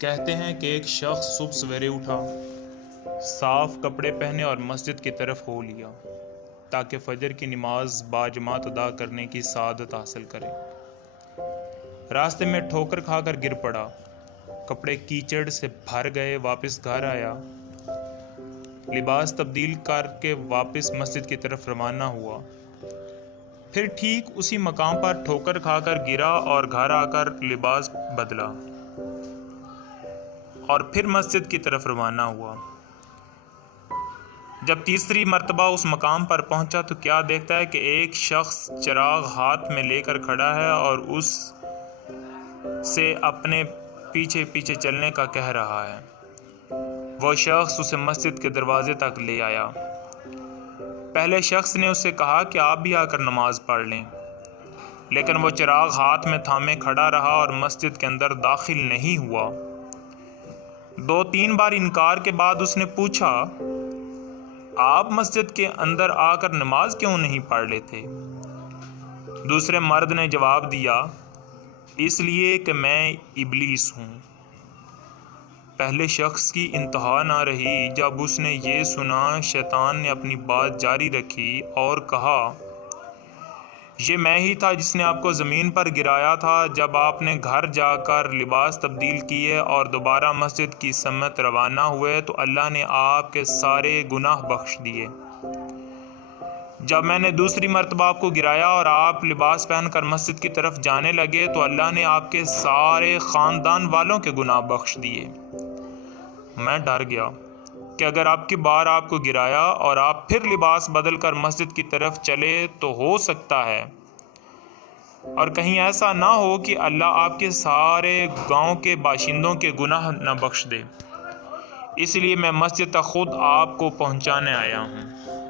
کہتے ہیں کہ ایک شخص صبح سویرے اٹھا، صاف کپڑے پہنے اور مسجد کی طرف ہو لیا تاکہ فجر کی نماز باجماعت ادا کرنے کی سعادت حاصل کرے۔ راستے میں ٹھوکر کھا کر گر پڑا، کپڑے کیچڑ سے بھر گئے۔ واپس گھر آیا، لباس تبدیل کر کے واپس مسجد کی طرف روانہ ہوا۔ پھر ٹھیک اسی مقام پر ٹھوکر کھا کر گرا اور گھر آ کر لباس بدلا اور پھر مسجد کی طرف روانہ ہوا۔ جب تیسری مرتبہ اس مقام پر پہنچا تو کیا دیکھتا ہے کہ ایک شخص چراغ ہاتھ میں لے کر کھڑا ہے اور اس سے اپنے پیچھے پیچھے چلنے کا کہہ رہا ہے۔ وہ شخص اسے مسجد کے دروازے تک لے آیا۔ پہلے شخص نے اس سے کہا کہ آپ بھی آ کر نماز پڑھ لیں، لیکن وہ چراغ ہاتھ میں تھامے کھڑا رہا اور مسجد کے اندر داخل نہیں ہوا۔ 2-3 بار انکار کے بعد اس نے پوچھا، آپ مسجد کے اندر آ کر نماز کیوں نہیں پڑھ لیتے؟ دوسرے مرد نے جواب دیا، اس لیے کہ میں ابلیس ہوں۔ پہلے شخص کی انتہا نہ رہی۔ جب اس نے یہ سنا، شیطان نے اپنی بات جاری رکھی اور کہا، یہ میں ہی تھا جس نے آپ کو زمین پر گرایا تھا جب آپ نے گھر جا کر لباس تبدیل کیے اور دوبارہ مسجد کی سمت روانہ ہوئے تو اللہ نے آپ کے سارے گناہ بخش دیے۔ جب میں نے دوسری مرتبہ آپ کو گرایا اور آپ لباس پہن کر مسجد کی طرف جانے لگے تو اللہ نے آپ کے سارے خاندان والوں کے گناہ بخش دیے۔ میں ڈر گیا کہ اگر آپ کی بار آپ کو گرایا اور آپ پھر لباس بدل کر مسجد کی طرف چلے تو ہو سکتا ہے اور کہیں ایسا نہ ہو کہ اللہ آپ کے سارے گاؤں کے باشندوں کے گناہ نہ بخش دے، اس لیے میں مسجد تک خود آپ کو پہنچانے آیا ہوں۔